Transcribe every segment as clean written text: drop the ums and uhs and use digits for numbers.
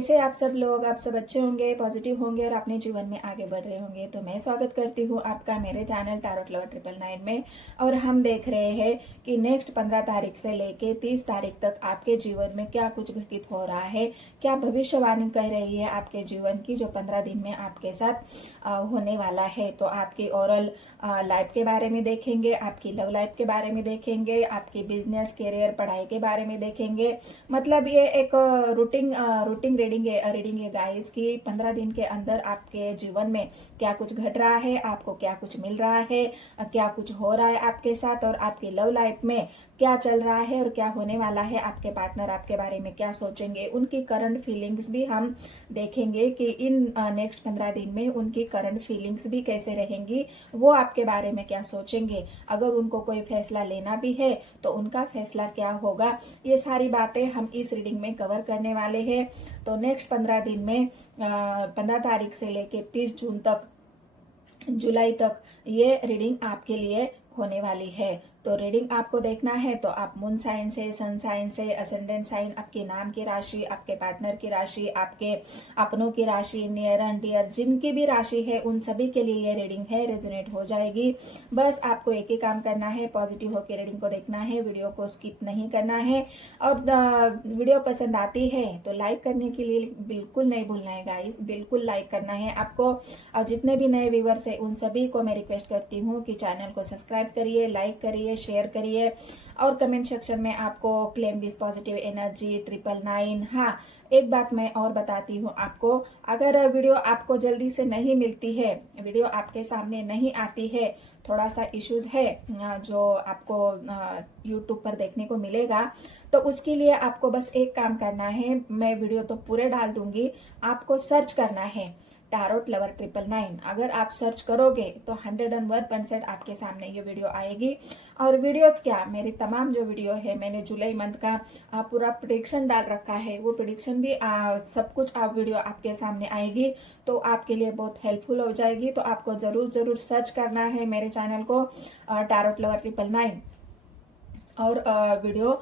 कैसे आप सब लोग, आप सब अच्छे होंगे, पॉजिटिव होंगे और अपने जीवन में आगे बढ़ रहे होंगे। तो मैं स्वागत करती हूँ आपका मेरे चैनल टैरोट लवर 999 में। और हम देख रहे हैं कि नेक्स्ट 15 तारीख से लेके 30 तारीख तक आपके जीवन में क्या कुछ घटित हो रहा है, क्या भविष्यवाणी कह रही है आपके जीवन की, जो 15 दिन में आपके साथ होने वाला है। तो आपकी ओरल लाइफ के बारे में देखेंगे, आपकी लव लाइफ के बारे में देखेंगे, आपकी बिजनेस, करियर, पढ़ाई के बारे में देखेंगे। मतलब ये एक रूटीन रीडिंग है गाइस की 15 दिन के अंदर आपके जीवन में क्या कुछ घट रहा है, आपको क्या कुछ मिल रहा है, क्या कुछ हो रहा है आपके साथ, और आपकी लव लाइफ में क्या चल रहा है और क्या होने वाला है। आपके पार्टनर आपके बारे में क्या सोचेंगे, उनकी करंट फीलिंग्स भी हम देखेंगे कि इन नेक्स्ट 15 दिन में उनकी करंट फीलिंग्स भी कैसे रहेंगी, वो आपके बारे में क्या सोचेंगे, अगर उनको कोई फैसला लेना भी है तो उनका फैसला क्या होगा। ये सारी बातें हम इस रीडिंग में कवर करने वाले हैं। तो नेक्स्ट 15 दिन में 15 तारीख से लेके 30 जून तक, जुलाई तक ये रीडिंग आपके लिए होने वाली है। तो रीडिंग आपको देखना है तो आप मून साइन से, सन साइन से, असेंडेंट साइन, आपके नाम की राशि, आपके पार्टनर की राशि, आपके अपनों की राशि, नियर एंड डियर जिनकी भी राशि है उन सभी के लिए ये रीडिंग है, रेजोनेट हो जाएगी। बस आपको एक ही काम करना है, पॉजिटिव होकर रीडिंग को देखना है, वीडियो को स्किप नहीं करना है। और वीडियो पसंद आती है तो लाइक करने के लिए बिल्कुल नहीं भूलना है गाइस, बिल्कुल लाइक करना है आपको। और जितने भी नए व्यूवर्स है उन सभी को मैं रिक्वेस्ट करती हूँ कि चैनल को सब्सक्राइब करिए, लाइक करिए, शेयर करिए। और कमेंट सेक्शन में आपको क्लेम दिस पॉजिटिव एनर्जी 999। हाँ, एक बात मैं और बताती हूँ आपको, अगर वीडियो आपको जल्दी से नहीं मिलती है, वीडियो आपके सामने नहीं आती है, थोड़ा सा इश्यूज है जो आपको यूट्यूब पर देखने को मिलेगा, तो उसके लिए आपको बस एक काम करना है। मैं वीडियो तो पूरे डाल दूंगी, आपको सर्च करना है टैरोट लवर 999। अगर आप सर्च करोगे तो 101% आपके सामने ये वीडियो आएगी। और वीडियोस क्या, मेरी तमाम जो वीडियो है, मैंने जुलाई मंथ का पूरा प्रेडिक्शन डाल रखा है, वो प्रेडिक्शन भी सब कुछ आप वीडियो आपके सामने आएगी, तो आपके लिए बहुत हेल्पफुल हो जाएगी। तो आपको जरूर सर्च करना है मेरे चैनल को टैरोट लवर 999 और वीडियो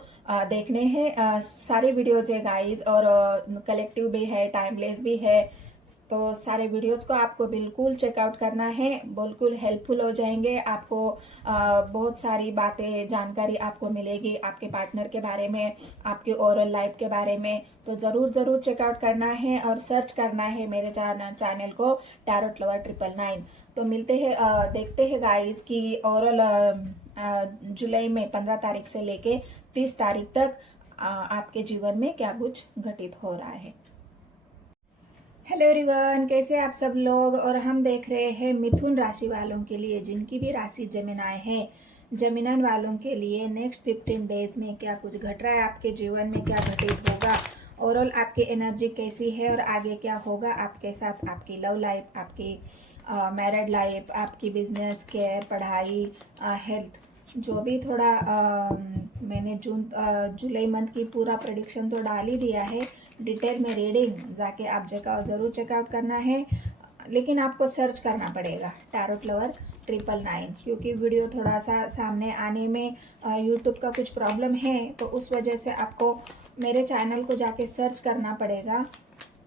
देखने हैं। सारे वीडियोज है गाइज, और कलेक्टिव भी है, टाइमलेस भी है। तो सारे वीडियोस को आपको बिल्कुल चेकआउट करना है, बिल्कुल हेल्पफुल हो जाएंगे आपको। बहुत सारी बातें, जानकारी आपको मिलेगी आपके पार्टनर के बारे में, आपके ओरल लाइफ के बारे में। तो जरूर चेकआउट करना है और सर्च करना है मेरे चैनल को टैरोट लवर 999। तो मिलते हैं, देखते हैं गाइस कि ओरल जुलाई में 15 तारीख से लेके 30 तारीख तक आपके जीवन में क्या कुछ घटित हो रहा है। हेलो एवरीवन, कैसे आप सब लोग। और हम देख रहे हैं मिथुन राशि वालों के लिए, जिनकी भी राशि जेमिनाई है, जेमिनान वालों के लिए नेक्स्ट 15 डेज में क्या कुछ घट रहा है, आपके जीवन में क्या घटित होगा, ओवरऑल आपकी एनर्जी कैसी है और आगे क्या होगा आपके साथ, आपकी लव लाइफ, आपकी मैरिड लाइफ, आपकी बिजनेस, केयर, पढ़ाई, हेल्थ, जो भी थोड़ा मैंने जुलाई मंथ की पूरा प्रेडिक्शन तो डाल ही दिया है। डिटेल में रीडिंग जाके आप जरूर चेकआउट करना है, लेकिन आपको सर्च करना पड़ेगा टैरोट लवर 999, क्योंकि वीडियो थोड़ा सा सामने आने में यूट्यूब का कुछ प्रॉब्लम है, तो उस वजह से आपको मेरे चैनल को जाके सर्च करना पड़ेगा,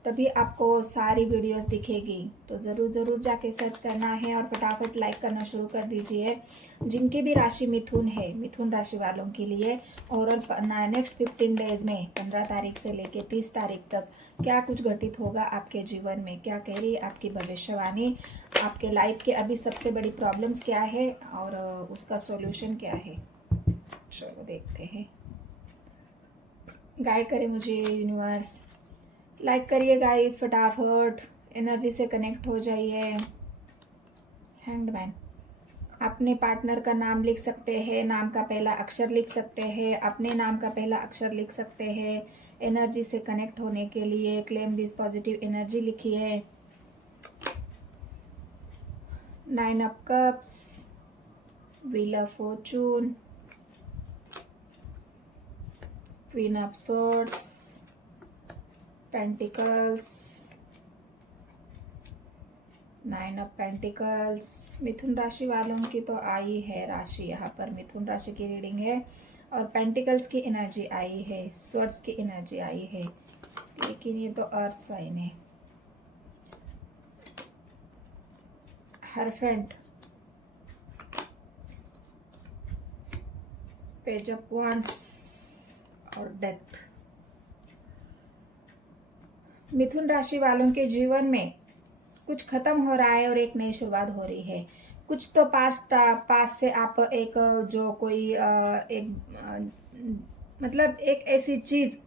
तभी आपको सारी वीडियोस दिखेगी। तो ज़रूर जाके सर्च करना है और फटाफट लाइक करना शुरू कर दीजिए। जिनकी भी राशि मिथुन है, मिथुन राशि वालों के लिए और नेक्स्ट 15 डेज में 15 तारीख से लेके 30 तारीख तक क्या कुछ घटित होगा आपके जीवन में, क्या कह रही है आपकी भविष्यवाणी, आपके लाइफ के अभी सबसे बड़ी प्रॉब्लम्स क्या है और उसका सॉल्यूशन क्या है। चलो देखते हैं, गाइड करे मुझे यूनिवर्स। लाइक करिए गाइस फटाफट, एनर्जी से कनेक्ट हो जाइए। हैंडमैन, अपने पार्टनर का नाम लिख सकते हैं, नाम का पहला अक्षर लिख सकते हैं, अपने नाम का पहला अक्षर लिख सकते हैं। एनर्जी से कनेक्ट होने के लिए क्लेम दिस पॉजिटिव एनर्जी लिखिए। 9 of cups, wheel of fortune, queen of swords, pentacles, 9 of pentacles. मिथुन राशि वालों की तो आई है राशि, यहाँ पर मिथुन राशि की रीडिंग है और पेंटिकल्स की एनर्जी आई है, स्वॉर्ड्स की एनर्जी आई है। लेकिन ये तो अर्थ साइन है। हरफेंट, पेज ऑफ वांड्स और डेथ। मिथुन राशि वालों के जीवन में कुछ खत्म हो रहा है और एक नई शुरुआत हो रही है। कुछ तो पास्ट से आप एक जो कोई मतलब एक ऐसी चीज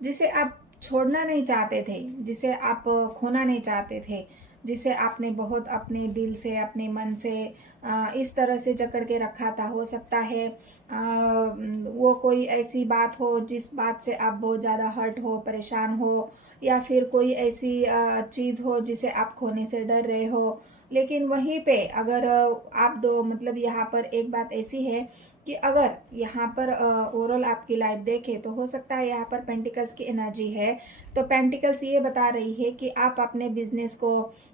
जिसे आप छोड़ना नहीं चाहते थे, जिसे आप खोना नहीं चाहते थे, जिसे आपने बहुत अपने दिल से अपने मन से इस तरह से जकड़ के रखा था। हो सकता है वो कोई ऐसी बात हो जिस बात से आप बहुत ज़्यादा हर्ट हो, परेशान हो, या फिर कोई ऐसी चीज़ हो जिसे आप खोने से डर रहे हो। लेकिन वहीं पे अगर आप दो मतलब यहाँ पर एक बात ऐसी है कि अगर यहाँ पर ओवरऑल आपकी लाइफ देखें तो हो सकता है यहाँ पर पेंटिकल्स की एनर्जी है। तो पेंटिकल्स ये बता रही है कि आप अपने बिजनेस को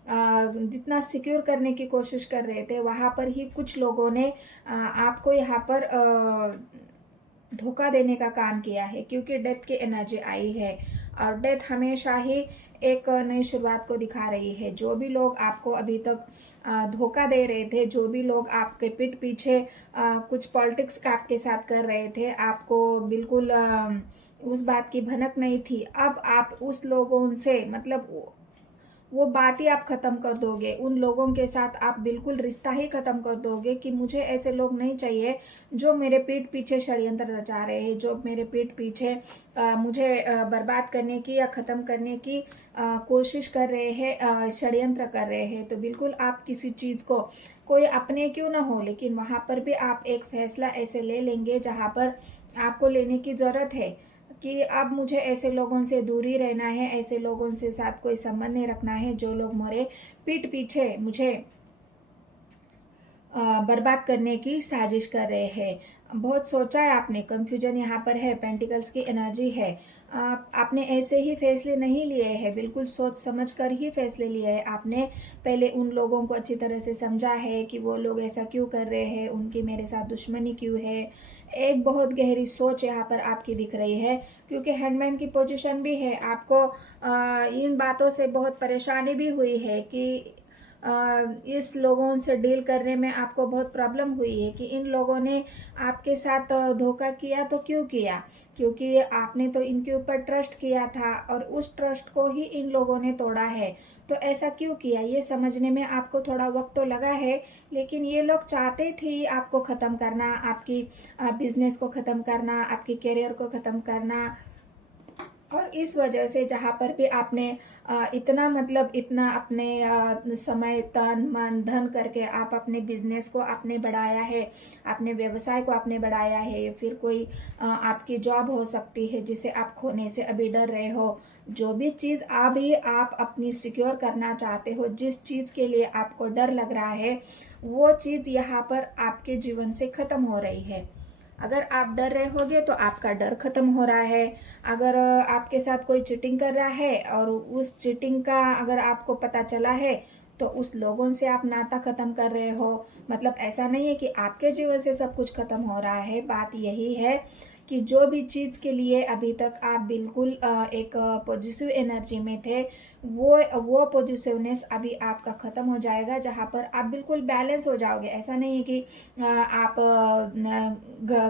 जितना सिक्योर करने की कोशिश कर रहे थे, वहाँ पर ही कुछ लोगों ने आपको यहाँ पर धोखा देने का काम किया है, क्योंकि डेथ की एनर्जी आई है और डेथ हमेशा ही एक नई शुरुआत को दिखा रही है। जो भी लोग आपको अभी तक धोखा दे रहे थे, जो भी लोग आपके पीठ पीछे कुछ पॉलिटिक्स का आपके साथ कर रहे थे, आपको बिल्कुल उस बात की भनक नहीं थी, अब आप उस लोगों से मतलब वो बात ही आप खत्म कर दोगे। उन लोगों के साथ आप बिल्कुल रिश्ता ही खत्म कर दोगे कि मुझे ऐसे लोग नहीं चाहिए जो मेरे पीठ पीछे षड्यंत्र रचा रहे हैं, जो मेरे पीठ पीछे मुझे बर्बाद करने की या ख़त्म करने की कोशिश कर रहे हैं, षड्यंत्र कर रहे हैं। तो बिल्कुल आप किसी चीज़ को, कोई अपने क्यों ना हो, लेकिन वहाँ पर भी आप एक फैसला ऐसे ले लेंगे जहाँ पर आपको लेने की ज़रूरत है कि अब मुझे ऐसे लोगों से दूरी रहना है, ऐसे लोगों से साथ कोई संबंध नहीं रखना है जो लोग मेरे पीठ पीछे मुझे बर्बाद करने की साजिश कर रहे हैं। बहुत सोचा है आपने, कंफ्यूजन यहाँ पर है, पेंटिकल्स की एनर्जी है। आपने ऐसे ही फैसले नहीं लिए हैं, बिल्कुल सोच समझ कर ही फैसले लिए हैं आपने। पहले उन लोगों को अच्छी तरह से समझा है कि वो लोग ऐसा क्यों कर रहे हैं, उनकी मेरे साथ दुश्मनी क्यों है। एक बहुत गहरी सोच यहाँ पर आपकी दिख रही है, क्योंकि हैंडमैन की पोजीशन भी है। आपको इन बातों से बहुत परेशानी भी हुई है कि इस लोगों से डील करने में आपको बहुत प्रॉब्लम हुई है कि इन लोगों ने आपके साथ धोखा किया। तो क्यों किया? क्योंकि आपने तो इनके ऊपर ट्रस्ट किया था और उस ट्रस्ट को ही इन लोगों ने तोड़ा है। तो ऐसा क्यों किया, ये समझने में आपको थोड़ा वक्त तो लगा है, लेकिन ये लोग चाहते थे आपको ख़त्म करना, आपकी बिजनेस को ख़त्म करना, आपकी करियर को ख़त्म करना। और इस वजह से जहाँ पर भी आपने इतना मतलब इतना अपने समय तन मन धन करके आप अपने बिजनेस को आपने बढ़ाया है, अपने व्यवसाय को आपने बढ़ाया है, फिर कोई आपकी जॉब हो सकती है जिसे आप खोने से अभी डर रहे हो। जो भी चीज़ अभी आप अपनी सिक्योर करना चाहते हो, जिस चीज़ के लिए आपको डर लग रहा है, वो चीज़ यहाँ पर आपके जीवन से ख़त्म हो रही है। अगर आप डर रहे होगे तो आपका डर खत्म हो रहा है। अगर आपके साथ कोई चीटिंग कर रहा है और उस चीटिंग का अगर आपको पता चला है तो उस लोगों से आप नाता खत्म कर रहे हो। मतलब ऐसा नहीं है कि आपके जीवन से सब कुछ खत्म हो रहा है, बात यही है कि जो भी चीज़ के लिए अभी तक आप बिल्कुल एक पॉजिटिव एनर्जी में थे, वो पॉजिटिवनेस अभी आपका ख़त्म हो जाएगा, जहाँ पर आप बिल्कुल बैलेंस हो जाओगे। ऐसा नहीं है कि आप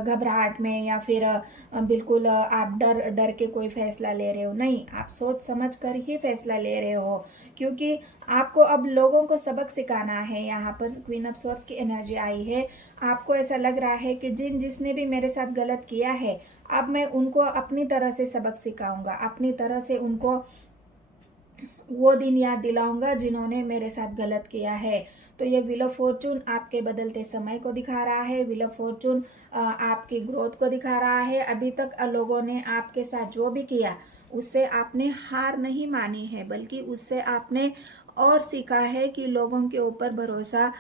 घबराहट में या फिर बिल्कुल आप डर डर के कोई फैसला ले रहे हो। नहीं, आप सोच समझ कर ही फैसला ले रहे हो, क्योंकि आपको अब लोगों को सबक सिखाना है। यहाँ पर क्वीन ऑफ सोर्स की एनर्जी आई है। आपको ऐसा लग रहा है कि जिसने भी मेरे साथ गलत किया है, अब मैं उनको अपनी तरह से सबक सिखाऊंगा, अपनी तरह से उनको वो दिन याद दिलाऊंगा जिन्होंने मेरे साथ गलत किया है। तो ये व्हील ऑफ फॉर्चून आपके बदलते समय को दिखा रहा है। व्हील ऑफ फॉर्चून आपकी ग्रोथ को दिखा रहा है। अभी तक लोगों ने आपके साथ जो भी किया उससे आपने हार नहीं मानी है, बल्कि उससे आपने और सीखा है कि लोगों के ऊपर भरोसा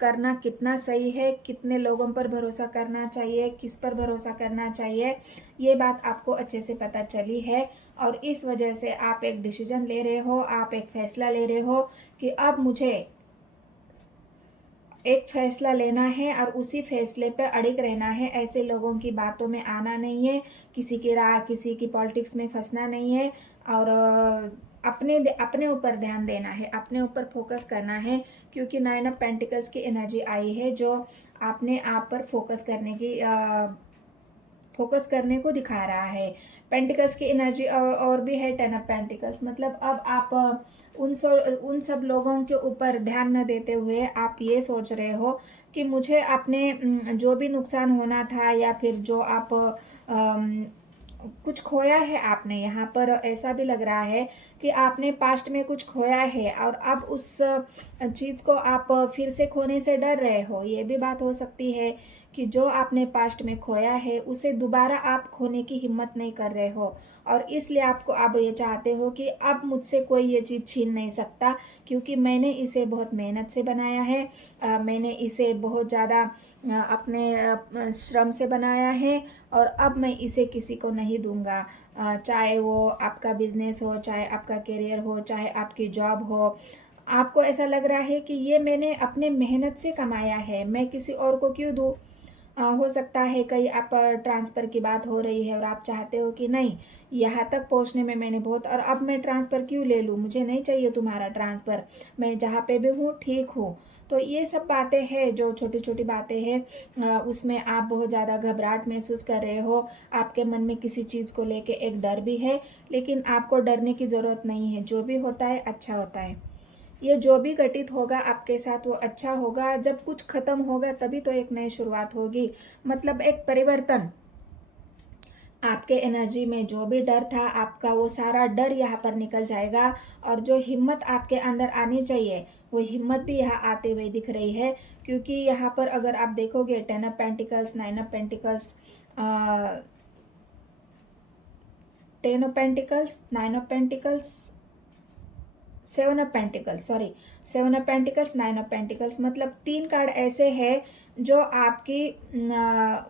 करना कितना सही है, कितने लोगों पर भरोसा करना चाहिए, किस पर भरोसा करना चाहिए, ये बात आपको अच्छे से पता चली है। और इस वजह से आप एक डिसीजन ले रहे हो, आप एक फैसला ले रहे हो कि अब मुझे एक फैसला लेना है और उसी फैसले पे अड़िग रहना है। ऐसे लोगों की बातों में आना नहीं है, किसी की राय, किसी की पॉलिटिक्स में फंसना नहीं है और अपने ऊपर ध्यान देना है, अपने ऊपर फोकस करना है। क्योंकि 9 ऑफ पेंटिकल्स की एनर्जी आई है जो अपने आप पर फोकस करने को दिखा रहा है। पेंटिकल्स की एनर्जी और भी है 10 ऑफ पेंटिकल्स, मतलब अब आप उन सब लोगों के ऊपर ध्यान न देते हुए आप ये सोच रहे हो कि मुझे अपने जो भी नुकसान होना था या फिर जो आप कुछ खोया है आपने, यहाँ पर ऐसा भी लग रहा है कि आपने पास्ट में कुछ खोया है और अब उस चीज़ को आप फिर से खोने से डर रहे हो। ये भी बात हो सकती है कि जो आपने पास्ट में खोया है उसे दोबारा आप खोने की हिम्मत नहीं कर रहे हो और इसलिए आपको अब ये चाहते हो कि अब मुझसे कोई ये चीज़ छीन नहीं सकता, क्योंकि मैंने इसे बहुत मेहनत से बनाया है, मैंने इसे बहुत ज़्यादा अपने श्रम से बनाया है और अब मैं इसे किसी को नहीं दूंगा। चाहे वो आपका बिजनेस हो, चाहे आपका करियर हो, चाहे आपकी जॉब हो, आपको ऐसा लग रहा है कि ये मैंने अपने मेहनत से कमाया है, मैं किसी और को क्यों दूँ। हो सकता है कहीं आप ट्रांसफ़र की बात हो रही है और आप चाहते हो कि नहीं, यहाँ तक पहुँचने में मैंने बहुत, और अब मैं ट्रांसफ़र क्यों ले लूँ, मुझे नहीं चाहिए तुम्हारा ट्रांसफ़र, मैं जहाँ पे भी हूँ ठीक हूँ। तो ये सब बातें हैं, जो छोटी छोटी बातें हैं, उसमें आप बहुत ज़्यादा घबराहट महसूस कर रहे हो। आपके मन में किसी चीज़ को लेके एक डर भी है, लेकिन आपको डरने की ज़रूरत नहीं है। जो भी होता है अच्छा होता है। ये जो भी घटित होगा आपके साथ वो अच्छा होगा। जब कुछ खत्म होगा तभी तो एक नई शुरुआत होगी, मतलब एक परिवर्तन। आपके एनर्जी में जो भी डर था, आपका वो सारा डर यहाँ पर निकल जाएगा और जो हिम्मत आपके अंदर आनी चाहिए वो हिम्मत भी यहाँ आते हुए दिख रही है। क्योंकि यहाँ पर अगर आप देखोगे 10 of pentacles, 9 of pentacles, 10 of pentacles, 9 of pentacles, 7 of pentacles, sorry 7 of pentacles, 9 of pentacles, मतलब 3 कार्ड ऐसे हैं जो आपकी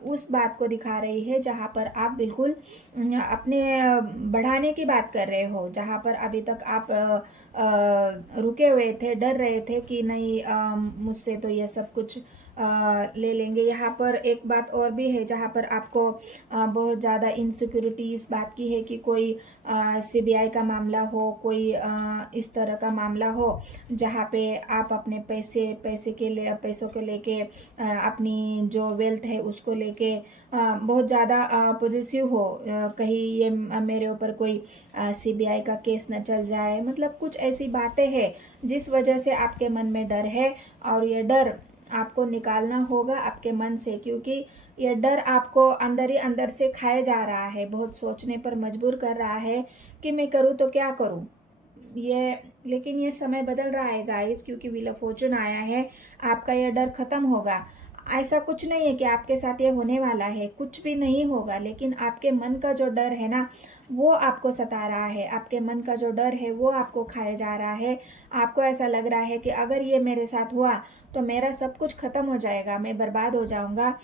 उस बात को दिखा रही है जहाँ पर आप बिल्कुल अपने बढ़ाने की बात कर रहे हो, जहाँ पर अभी तक आप रुके हुए थे, डर रहे थे कि नहीं मुझसे तो यह सब कुछ ले लेंगे। यहाँ पर एक बात और भी है जहाँ पर आपको बहुत ज़्यादा इनसिक्योरिटी इस बात की है कि कोई सीबीआई का मामला हो, कोई इस तरह का मामला हो जहाँ पे आप अपने पैसों को लेके अपनी जो वेल्थ है उसको लेके बहुत ज़्यादा पॉजिटिव हो, कहीं ये मेरे ऊपर कोई सीबीआई का केस न चल जाए, मतलब कुछ ऐसी बातें हैं जिस वजह से आपके मन में डर है और ये डर आपको निकालना होगा आपके मन से। क्योंकि ये डर आपको अंदर ही अंदर से खाया जा रहा है, बहुत सोचने पर मजबूर कर रहा है कि मैं करूँ तो क्या करूँ ये। लेकिन ये समय बदल रहा है गाइस, क्योंकि व्हील ऑफ फॉर्चून आया है, आपका ये डर खत्म होगा। ऐसा कुछ नहीं है कि आपके साथ ये होने वाला है, कुछ भी नहीं होगा, लेकिन आपके मन का जो डर है ना वो आपको सता रहा है, आपके मन का जो डर है वो आपको खाया जा रहा है। आपको ऐसा लग रहा है कि अगर ये मेरे साथ हुआ तो मेरा सब कुछ खत्म हो जाएगा, मैं बर्बाद हो जाऊंगा,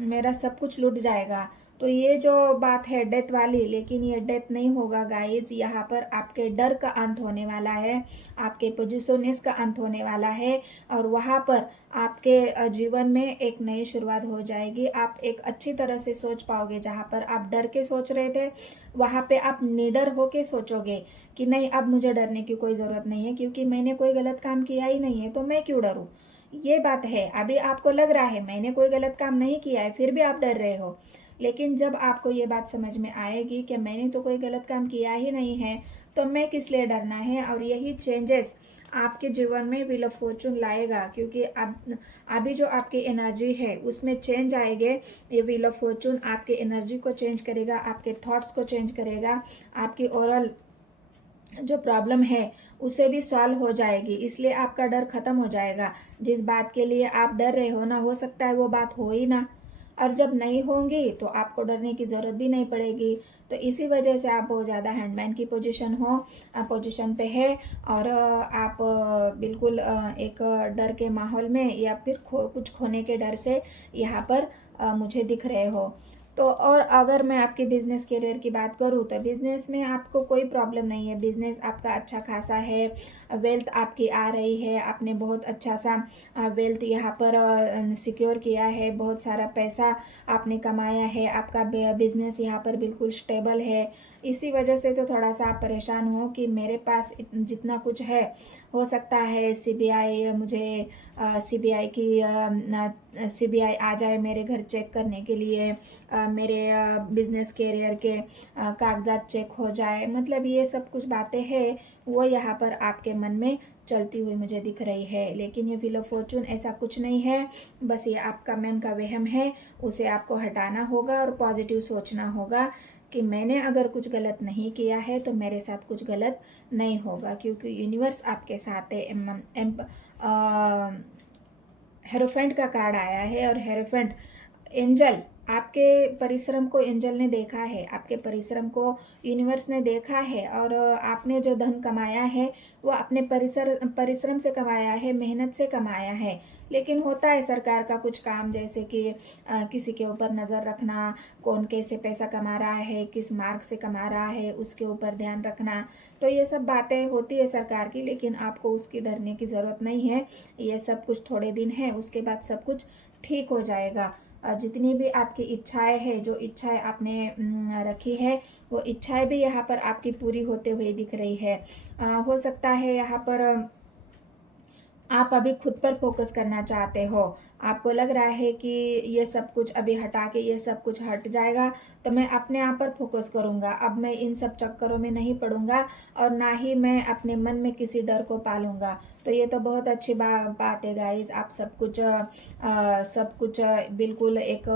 मेरा सब कुछ लुट जाएगा। तो ये जो बात है डेथ वाली, लेकिन ये डेथ नहीं होगा गाइज, यहाँ पर आपके डर का अंत होने वाला है, आपके पोजिशनिस्ट का अंत होने वाला है और वहाँ पर आपके जीवन में एक नई शुरुआत हो जाएगी। आप एक अच्छी तरह से सोच पाओगे, जहाँ पर आप डर के सोच रहे थे वहाँ पे आप निडर होके सोचोगे कि नहीं, अब मुझे डरने की कोई ज़रूरत नहीं है, क्योंकि मैंने कोई गलत काम किया ही नहीं है तो मैं क्यों डरूं। ये बात है। अभी आपको लग रहा है मैंने कोई गलत काम नहीं किया है, फिर भी आप डर रहे हो, लेकिन जब आपको ये बात समझ में आएगी कि मैंने तो कोई गलत काम किया ही नहीं है तो मैं किस लिए डरना है, और यही चेंजेस आपके जीवन में व्हील ऑफ फॉर्चून लाएगा। क्योंकि अब अभी जो आपकी एनर्जी है उसमें चेंज आएंगे। ये व्हील ऑफ फॉर्चून आपके एनर्जी को चेंज करेगा, आपके थॉट्स को चेंज करेगा, आपकी ओरल जो प्रॉब्लम है उसे भी सॉल्व हो जाएगी, इसलिए आपका डर खत्म हो जाएगा। जिस बात के लिए आप डर रहे हो ना, हो सकता है वो बात हो ही ना, और जब नहीं होंगी तो आपको डरने की ज़रूरत भी नहीं पड़ेगी। तो इसी वजह से आप बहुत ज़्यादा हैंडमैन की पोजीशन पे है और आप बिल्कुल एक डर के माहौल में या फिर कुछ खोने के डर से यहाँ पर मुझे दिख रहे हो। तो और अगर मैं आपके बिजनेस करियर की बात करूँ तो बिजनेस में आपको कोई प्रॉब्लम नहीं है, बिजनेस आपका अच्छा खासा है, वेल्थ आपकी आ रही है, आपने बहुत अच्छा सा वेल्थ यहाँ पर सिक्योर किया है, बहुत सारा पैसा आपने कमाया है, आपका बिजनेस यहाँ पर बिल्कुल स्टेबल है। इसी वजह से तो थोड़ा सा आप परेशान हो कि मेरे पास जितना कुछ है, हो सकता है सीबीआई मुझे सीबीआई की सीबीआई आ जाए मेरे घर चेक करने के लिए, मेरे बिजनेस करियर के कागजात चेक हो जाए, मतलब ये सब कुछ बातें हैं वो यहाँ पर आपके मन में चलती हुई मुझे दिख रही है। लेकिन ये व्हील ऑफ फॉर्चून ऐसा कुछ नहीं है, बस ये आपका मन का वहम है, उसे आपको हटाना होगा और पॉजिटिव सोचना होगा कि मैंने अगर कुछ गलत नहीं किया है तो मेरे साथ कुछ गलत नहीं होगा, क्योंकि यूनिवर्स आपके साथ है। हेरोफेंट का कार्ड आया है और हेरोफेंट एंजल, आपके परिश्रम को एंजल ने देखा है, आपके परिश्रम को यूनिवर्स ने देखा है, और आपने जो धन कमाया है वो अपने परिश्रम से कमाया है, मेहनत से कमाया है। लेकिन होता है सरकार का कुछ काम, जैसे कि किसी के ऊपर नज़र रखना, कौन कैसे पैसा कमा रहा है, किस मार्ग से कमा रहा है, उसके ऊपर ध्यान रखना। तो ये सब बातें होती है सरकार की, लेकिन आपको उसकी डरने की ज़रूरत नहीं है। ये सब कुछ थोड़े दिन है, उसके बाद सब कुछ ठीक हो जाएगा। जितनी भी आपकी इच्छाएं हैं, जो इच्छाएं आपने रखी है, वो इच्छाएं भी यहाँ पर आपकी पूरी होते हुए दिख रही है। हो सकता है यहाँ पर आप अभी खुद पर फोकस करना चाहते हो, आपको लग रहा है कि ये सब कुछ अभी हटा के ये सब कुछ हट जाएगा तो मैं अपने आप पर फोकस करूँगा, अब मैं इन सब चक्करों में नहीं पड़ूंगा और ना ही मैं अपने मन में किसी डर को पालूंगा। तो ये तो बहुत अच्छी बात है गाइज, आप सब कुछ बिल्कुल एक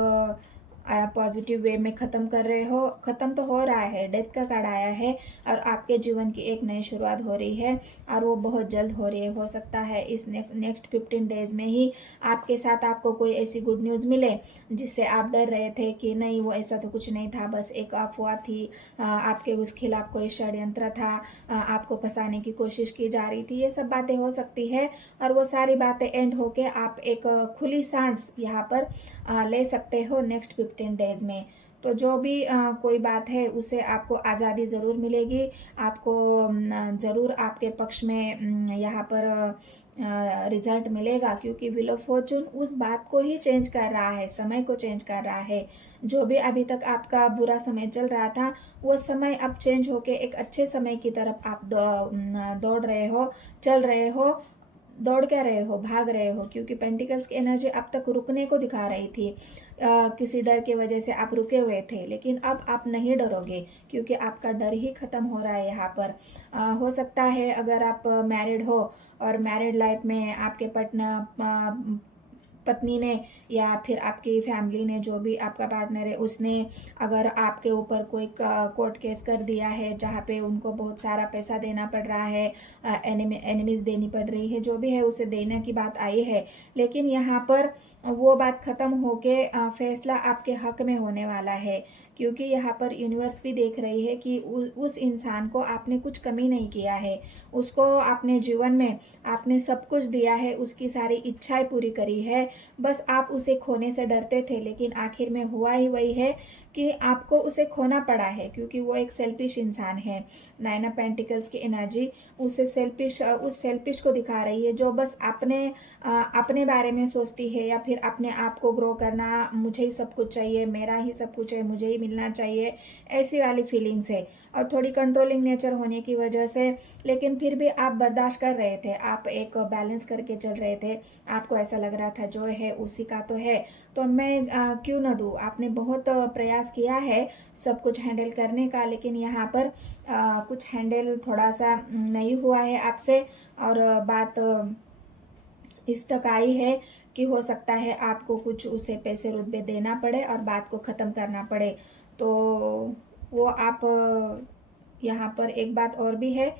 पॉजिटिव वे में ख़त्म कर रहे हो, ख़त्म तो हो रहा है, डेथ का कार्ड आया है और आपके जीवन की एक नई शुरुआत हो रही है और वो बहुत जल्द हो रही है। हो सकता है इस नेक्स्ट 15 डेज में ही आपके साथ आपको कोई ऐसी गुड न्यूज़ मिले जिससे आप डर रहे थे कि नहीं वो ऐसा तो कुछ नहीं था, बस एक अफवाह थी, आपके उस खिलाफ कोई षड्यंत्र था, आपको फंसाने की कोशिश की जा रही थी। ये सब बातें हो सकती है और वो सारी बातें एंड होके आप एक खुली सांस यहाँ पर ले सकते हो नेक्स्ट 15 डेज में। तो जो भी कोई बात है उसे आपको आज़ादी ज़रूर मिलेगी, आपको ज़रूर आपके पक्ष में यहाँ पर रिजल्ट मिलेगा, क्योंकि व्हील ऑफ फॉर्चून उस बात को ही चेंज कर रहा है, समय को चेंज कर रहा है। जो भी अभी तक आपका बुरा समय चल रहा था वो समय अब चेंज होके एक अच्छे समय की तरफ आप दौड़ रहे हो, चल रहे हो, दौड़ क्या रहे हो, भाग रहे हो, क्योंकि पेंटिकल्स की एनर्जी अब तक रुकने को दिखा रही थी। किसी डर की वजह से आप रुके हुए थे, लेकिन अब आप नहीं डरोगे क्योंकि आपका डर ही खत्म हो रहा है यहाँ पर। हो सकता है अगर आप मैरिड हो और मैरिड लाइफ में आपके पत्नी ने या फिर आपकी फैमिली ने, जो भी आपका पार्टनर है, उसने अगर आपके ऊपर कोई कोर्ट केस कर दिया है जहाँ पे उनको बहुत सारा पैसा देना पड़ रहा है, एनिमीज देनी पड़ रही है, जो भी है उसे देने की बात आई है, लेकिन यहाँ पर वो बात ख़त्म होके फैसला आपके हक में होने वाला है, क्योंकि यहाँ पर यूनिवर्स भी देख रही है कि उस इंसान को आपने कुछ कमी नहीं किया है, उसको आपने जीवन में आपने सब कुछ दिया है, उसकी सारी इच्छाएं पूरी करी है, बस आप उसे खोने से डरते थे, लेकिन आखिर में हुआ ही वही है कि आपको उसे खोना पड़ा है, क्योंकि वो एक सेल्फिश इंसान है। 9 ऑफ पेंटिकल्स की एनर्जी उस सेल्फिश को दिखा रही है, जो बस अपने बारे में सोचती है या फिर अपने आप को ग्रो करना, मुझे ही सब कुछ चाहिए, मेरा ही सब कुछ है, मुझे ही मिलना चाहिए, ऐसी वाली फीलिंग्स है, और थोड़ी कंट्रोलिंग नेचर होने की वजह से। लेकिन फिर भी आप बर्दाश्त कर रहे थे, आप एक बैलेंस करके चल रहे थे, आपको ऐसा लग रहा था जो है उसी का तो है, तो मैं क्यों न दूँ। आपने बहुत प्रयास किया है सब कुछ हैंडल करने का, लेकिन यहाँ पर कुछ हैंडल थोड़ा सा नहीं हुआ है आपसे, और बात इस तक आई है कि हो सकता है आपको कुछ उसे पैसे रुपए देना पड़े और बात को ख़त्म करना पड़े। तो वो आप यहाँ पर एक बात और भी है,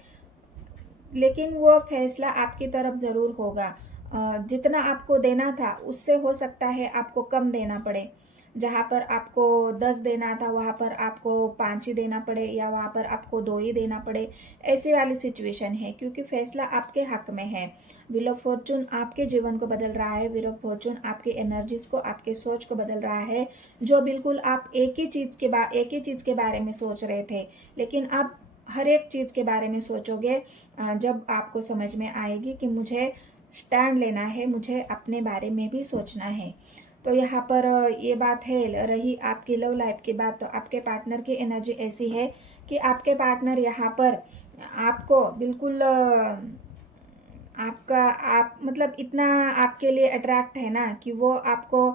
लेकिन वो फैसला आपकी तरफ ज़रूर होगा। जितना आपको देना था उससे हो सकता है आपको कम देना पड़े, जहाँ पर आपको 10 देना था वहाँ पर आपको 5 ही देना पड़े, या वहाँ पर आपको 2 ही देना पड़े, ऐसी वाली सिचुएशन है, क्योंकि फैसला आपके हक में है। व्हील ऑफ फॉर्चून आपके जीवन को बदल रहा है। व्हील ऑफ फॉर्चून आपके एनर्जीज को, आपके सोच को बदल रहा है। जो बिल्कुल आप एक ही चीज़ के बारे में सोच रहे थे, लेकिन अब हर एक चीज़ के बारे में सोचोगे जब आपको समझ में आएगी कि मुझे स्टैंड लेना है, मुझे अपने बारे में भी सोचना है। तो यहाँ पर ये बात है। रही आपकी लव लाइफ की बात, तो आपके पार्टनर की एनर्जी ऐसी है कि आपके पार्टनर यहाँ पर आपको बिल्कुल आप मतलब इतना आपके लिए अट्रैक्ट है ना कि वो आपको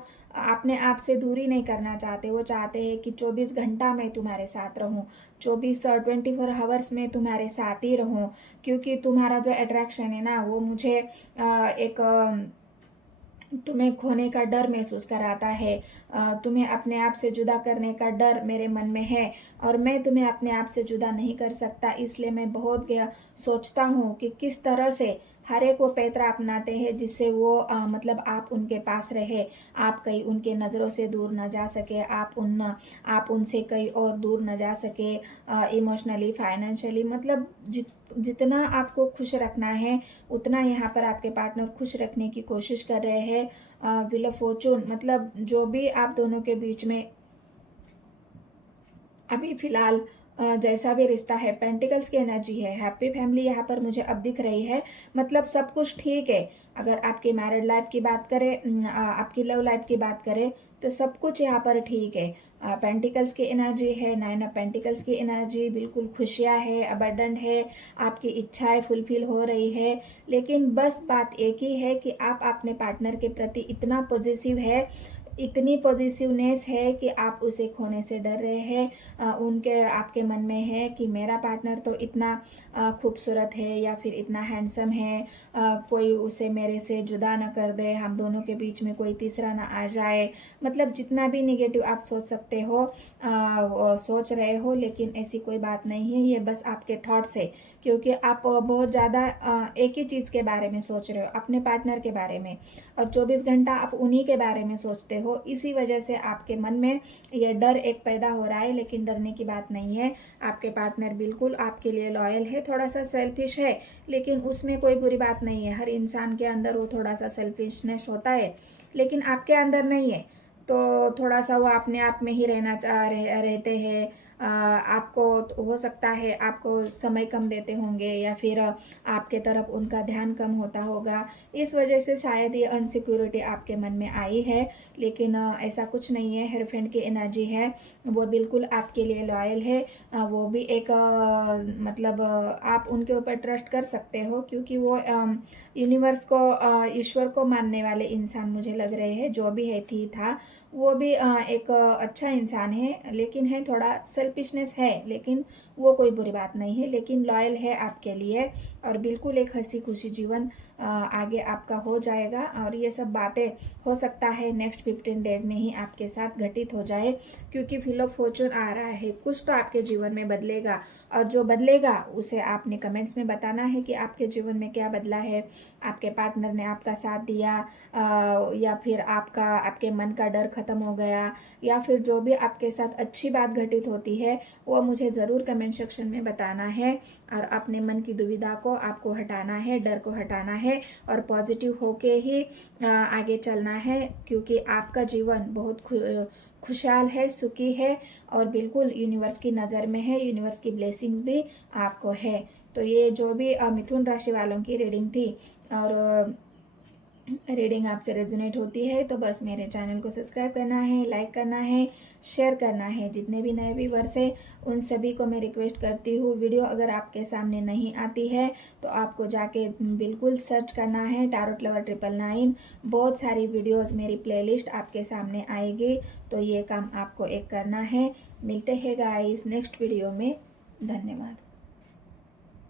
अपने आप से दूरी नहीं करना चाहते। वो चाहते हैं कि 24 घंटा मैं तुम्हारे साथ रहूं, 24 आवर्स में तुम्हारे साथ ही रहूं, क्योंकि तुम्हारा जो अट्रैक्शन है ना वो मुझे एक तुम्हें खोने का डर महसूस कराता है। तुम्हें अपने आप से जुदा करने का डर मेरे मन में है, और मैं तुम्हें अपने आप से जुदा नहीं कर सकता। इसलिए मैं बहुत सोचता हूँ कि किस तरह से हर एक वो पैतरा अपनाते हैं जिससे वो मतलब आप उनके पास रहे, आप कहीं उनके नज़रों से दूर न जा सके, आप उनसे कहीं और दूर न जा सके, इमोशनली, फाइनेंशियली, मतलब जितना आपको खुश रखना है उतना यहाँ पर आपके पार्टनर खुश रखने की कोशिश कर रहे हैं। व्हील ऑफ फॉर्चून मतलब जो भी आप दोनों के बीच में अभी फिलहाल जैसा भी रिश्ता है, पेंटिकल्स की एनर्जी है, हैप्पी फैमिली यहाँ पर मुझे अब दिख रही है, मतलब सब कुछ ठीक है। अगर आपकी मैरिड लाइफ की बात करें, आपकी लव लाइफ की बात करें, तो सब कुछ यहाँ पर ठीक है। पेंटिकल्स की एनर्जी है, 9 ऑफ पेंटिकल्स की एनर्जी, बिल्कुल खुशियाँ है, अबंडेंट है, आपकी इच्छाएं फुलफिल हो रही है। लेकिन बस बात एक ही है कि आप अपने पार्टनर के प्रति इतना पॉजिटिव है, इतनी पॉजिटिवनेस है कि आप उसे खोने से डर रहे हैं। उनके आपके मन में है कि मेरा पार्टनर तो इतना खूबसूरत है या फिर इतना हैंडसम है, कोई उसे मेरे से जुदा न कर दे, हम दोनों के बीच में कोई तीसरा ना आ जाए। मतलब जितना भी निगेटिव आप सोच सकते हो, सोच रहे हो, लेकिन ऐसी कोई बात नहीं है, ये बस आपके थॉट्स है, क्योंकि आप बहुत ज़्यादा एक ही चीज़ के बारे में सोच रहे हो, अपने पार्टनर के बारे में, और 24 घंटा आप उन्हीं के बारे में सोचते हो। इसी वजह से आपके मन में ये डर एक पैदा हो रहा है, लेकिन डरने की बात नहीं है। आपके पार्टनर बिल्कुल आपके लिए लॉयल है, थोड़ा सा सेल्फिश है, लेकिन उसमें कोई बुरी बात नहीं है। हर इंसान के अंदर वो थोड़ा सा सेल्फिशनेस होता है, लेकिन आपके अंदर नहीं है, तो थोड़ा सा वो अपने आप में ही रहते हैं। आपको तो हो सकता है आपको समय कम देते होंगे, या फिर आपके तरफ उनका ध्यान कम होता होगा, इस वजह से शायद ये अनसिक्योरिटी आपके मन में आई है। लेकिन ऐसा कुछ नहीं है। हेरोफेंट की एनर्जी है, वो बिल्कुल आपके लिए लॉयल है। वो भी एक मतलब आप उनके ऊपर ट्रस्ट कर सकते हो, क्योंकि वो यूनिवर्स को, ईश्वर को मानने वाले इंसान मुझे लग रहे हैं। जो भी है था वो भी एक अच्छा इंसान है, लेकिन है थोड़ा सेल्फिशनेस है, लेकिन वो कोई बुरी बात नहीं है, लेकिन लॉयल है आपके लिए, और बिल्कुल एक हंसी खुशी जीवन आगे आपका हो जाएगा। और ये सब बातें हो सकता है नेक्स्ट 15 डेज में ही आपके साथ घटित हो जाए, क्योंकि व्हील ऑफ फॉर्चून आ रहा है। कुछ तो आपके जीवन में बदलेगा, और जो बदलेगा उसे आपने कमेंट्स में बताना है कि आपके जीवन में क्या बदला है। आपके पार्टनर ने आपका साथ दिया, या फिर आपके मन का डर खत्म हो गया, या फिर जो भी आपके साथ अच्छी बात घटित होती है वो मुझे ज़रूर कमेंट सेक्शन में बताना है। और अपने मन की दुविधा को आपको हटाना है, डर को हटाना है, और पॉजिटिव होके ही आगे चलना है, क्योंकि आपका जीवन बहुत खुशहाल है, सुखी है, और बिल्कुल यूनिवर्स की नज़र में है। यूनिवर्स की ब्लेसिंग्स भी आपको है। तो ये जो भी मिथुन राशि वालों की रीडिंग थी, और रीडिंग आपसे रेजोनेट होती है तो बस मेरे चैनल को सब्सक्राइब करना है, लाइक करना है, शेयर करना है। जितने भी नए व्यूअर्स हैं उन सभी को मैं रिक्वेस्ट करती हूँ, वीडियो अगर आपके सामने नहीं आती है तो आपको जाके बिल्कुल सर्च करना है टैरोट लवर 999। बहुत सारी वीडियोस मेरी प्लेलिस्ट आपके सामने आएगी, तो ये काम आपको एक करना है। मिलते हैं गाइस नेक्स्ट वीडियो में। धन्यवाद।